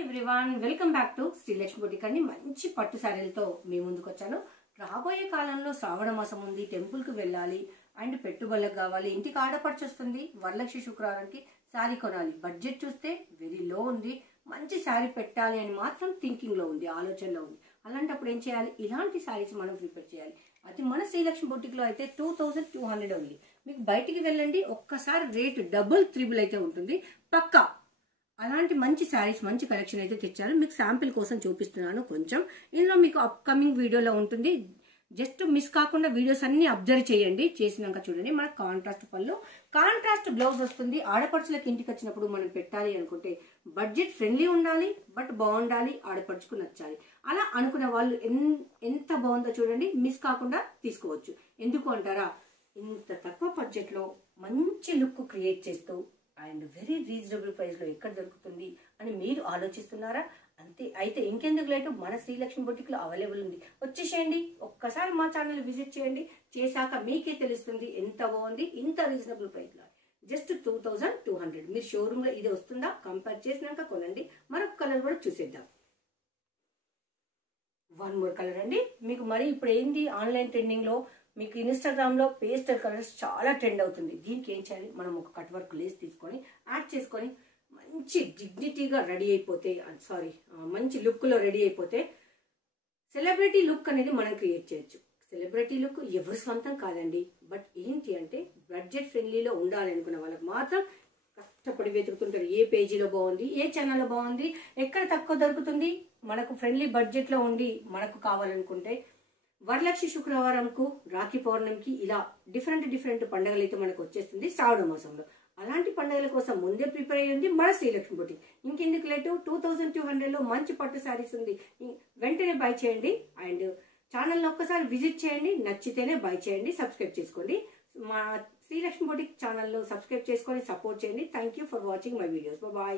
Everyone welcome back to Srilakshmi boutique అండి. మంచి పట్టు శారీలతో మీ ముందుకు వచ్చాను. రాబోయే కాలంలో శ్రావణ మాసం ఉంది, టెంపుల్ కి వెళ్ళాలి అండ్ పెట్టుబడులకు కావాలి, ఇంటికి ఆడపడుచు వస్తుంది, వరలక్ష్మి శుక్రవారానికి శారీ కొనాలి. బడ్జెట్ చూస్తే వెరీ లో ఉంది, మంచి శారీ పెట్టాలి అని మాత్రం థింకింగ్ లో ఉంది, ఆలోచనలో ఉంది. అలాంటప్పుడు ఏం చేయాలి? ఇలాంటి శారీస్ మనం ప్రిపేర్ చేయాలి. అది మన శ్రీలక్ష్మి బొటిక్ లో అయితే 2200 ఉంది. మీకు బయటికి వెళ్ళండి, ఒక్కసారి రేట్ డబుల్ త్రిబుల్ అయితే ఉంటుంది పక్కా. అలాంటి మంచి శారీస్, మంచి కలెక్షన్ అయితే తెచ్చాను. మీకు శాంపిల్ కోసం చూపిస్తున్నాను. కొంచెం ఇందులో మీకు అప్కమింగ్ వీడియోలో ఉంటుంది, జస్ట్ మిస్ కాకుండా వీడియోస్ అన్ని అబ్జర్వ్ చేయండి. చేసినాక చూడండి. మనకు కాంట్రాస్ట్ పళ్ళు, కాంట్రాస్ట్ బ్లౌజ్ వస్తుంది. ఆడపడుచులకు ఇంటికి వచ్చినప్పుడు మనం పెట్టాలి అనుకుంటే బడ్జెట్ ఫ్రెండ్లీ ఉండాలి, బట్ బాగుండాలి, ఆడపడుచుకు నచ్చాలి. అలా అనుకునే వాళ్ళు ఎంత బాగుందో చూడండి, మిస్ కాకుండా తీసుకోవచ్చు. ఎందుకు అంటారా? ఇంత తక్కువ బడ్జెట్ లో మంచి లుక్ క్రియేట్ చేస్తూ అండ్ వెరీ రీజనబుల్ ప్రైస్ లో ఎక్కడ దొరుకుతుంది అని మీరు ఆలోచిస్తున్నారా? అంతే అయితే ఇంకెందుకు లేటు, మన శ్రీలక్ష్మి బొటిక్ లో అవైలబుల్ ఉంది. వచ్చేసేయండి, ఒక్కసారి మా ఛానల్ విజిట్ చేయండి. చేశాక మీకే తెలుస్తుంది ఎంత బాగుంది, ఇంత రీజనబుల్ ప్రైస్ లో. జస్ట్ 2200. మీరు షోరూమ్ లో ఇది వస్తుందా? కంపేర్ చేసినాక కొనండి. మరొక కలర్ కూడా చూసేద్దాం. వన్ మోర్ కలర్ అండి. మీకు మరి ఇప్పుడు ఏంది ఆన్లైన్ ట్రెండింగ్ లో, మీకు ఇన్స్టాగ్రామ్ లో పేస్టల్ కలర్స్ చాలా ట్రెండ్ అవుతుంది. దీనికి ఏం చేయాలి? మనం ఒక కట్ వర్క్ లేస్ తీసుకొని యాడ్ చేసుకొని మంచి డిగ్నిటీగా రెడీ అయిపోతే, మంచి లుక్ లో రెడీ అయిపోతే సెలబ్రిటీ లుక్ అనేది మనం క్రియేట్ చేయొచ్చు. సెలబ్రిటీ లుక్ ఎవరి సొంతం కాదండి, బట్ ఏంటి అంటే బడ్జెట్ ఫ్రెండ్లీలో ఉండాలి అనుకున్న వాళ్ళకి మాత్రం కష్టపడి వెతుకుతుంటారు. ఏ పేజీలో బాగుంది, ఏ ఛానల్లో బాగుంది, ఎక్కడ తక్కువ దొరుకుతుంది, మనకు ఫ్రెండ్లీ బడ్జెట్ లో ఉండి మనకు కావాలనుకుంటే వరలక్ష్మి శుక్రవారంకు, రాఖీ పౌర్ణమికి ఇలా డిఫరెంట్ పండుగలు అయితే మనకు వచ్చేస్తుంది శ్రావణ మాసంలో. అలాంటి పండుగల కోసం ముందే ప్రిపేర్ అయ్యింది మన శ్రీలక్ష్మి బొటిక్. ఇంకెందుకు లేటు, 2200 లో మంచి పట్టు శారీస్ ఉంది. వెంటనే బై చేయండి అండ్ ఛానల్ ఒక్కసారి విజిట్ చేయండి. నచ్చితేనే బై చేయండి, సబ్స్క్రైబ్ చేసుకోండి. మా శ్రీలక్ష్మి బొటిక్ ఛానల్లో సబ్స్క్రైబ్ చేసుకొని సపోర్ట్ చేయండి. Thank you for watching my videos. Bye.